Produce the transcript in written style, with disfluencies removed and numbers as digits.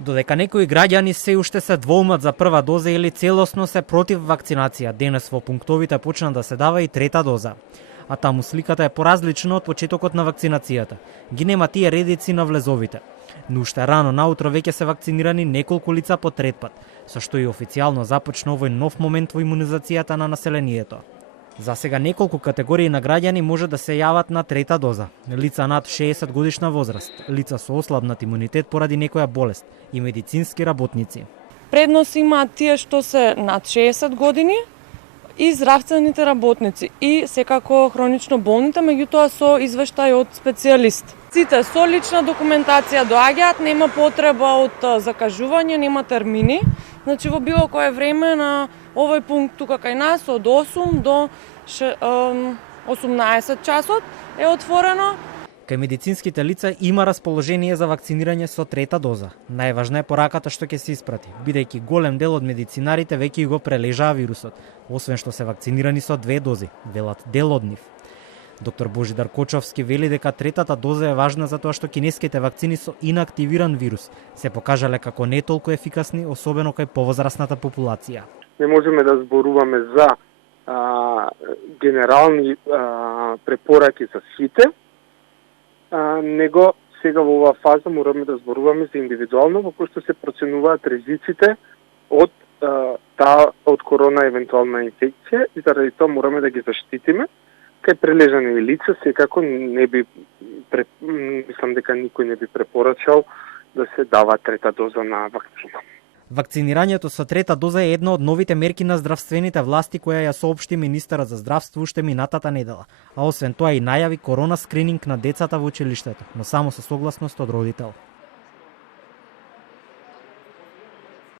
Додека некои граѓани се уште се двоумат за прва доза или целосно се против вакцинација, денес во пунктовите почна да се дава и трета доза. А таму сликата е поразлична од почетокот на вакцинацијата. Ги нема тие редици на влезовите. Но уште рано наутро веќе се вакцинирани неколку лица по трет пат, со што и официјално започна овој нов момент во имунизацијата на населението. За сега неколку категории на граѓани може да се јават на трета доза. Лица над 60 годишна возраст, лица со ослабнат имунитет поради некоја болест и медицински работници. Предност имаат тие што се над 60 години и здравствените работници и секако хронично болните, меѓутоа со извештај од специјалист. Сите со лична документација доаѓаат, нема потреба од закажување, нема термини. Значи во било кое време на овој пункт тука кај нас од 8 до 18 часот е отворено. Кај медицинските лица има расположение за вакцинирање со трета доза. Најважна е пораката што ќе се испрати, бидејќи голем дел од медицинарите веќе го прележаа вирусот, освен што се вакцинирани со 2 дози, велат дел од нив. Доктор Божидар Кочовски вели дека третата доза е важна затоа што кинеските вакцини со инактивиран вирус се покажале како не толку ефикасни, особено кај повозрасната популација. Не можеме да зборуваме за генерални препораки за сите, него сега во оваа фаза мораме да зборуваме за индивидуално во кој што се проценуваат ризиците од од корона евентуална инфекција и заради тоа мораме да ги заштитиме. Кај прележани лица секако не би мислам дека никој не би препорачал да се дава трета доза на вакцина. Вакцинирањето со трета доза е една од новите мерки на здравствените власти која ја соопшти министерот за здравство уште минатата недела, а освен тоа и најави корона скрининг на децата во училиштето, но само со согласност од родител.